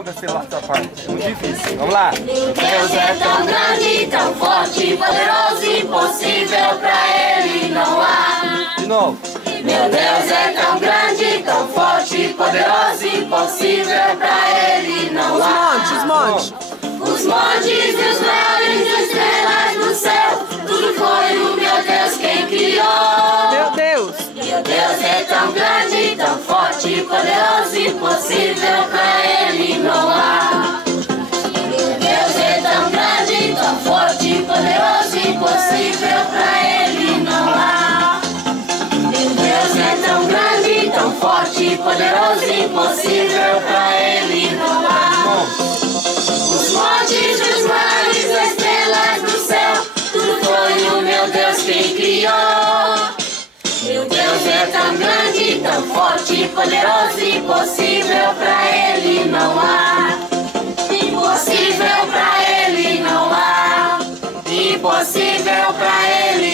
acontecer lá essa parte. É muito difícil. Vamos lá. Deus é tão grande, tão forte, poderoso, impossível pra Ele não há. De novo. Meu Deus é tão grande, tão forte, poderoso, impossível pra Ele não há. Os montes. Os montes e os mares, as estrelas do céu, tudo foi o meu Deus quem criou. Meu Deus. Meu Deus é tão grande, tão forte, poderoso, impossível pra Ele não há. Meu Deus é tão grande, tão forte, poderoso, impossível pra Ele não há. Meu Deus é tão grande, tão forte, poderoso, impossível pra Ele não há. Os montes, os mares, as estrelas do céu, tudo foi o meu Deus quem criou. Meu Deus é tão grande, tão forte, poderoso, impossível pra Ele não há. Impossível pra Ele não há. Impossível pra Ele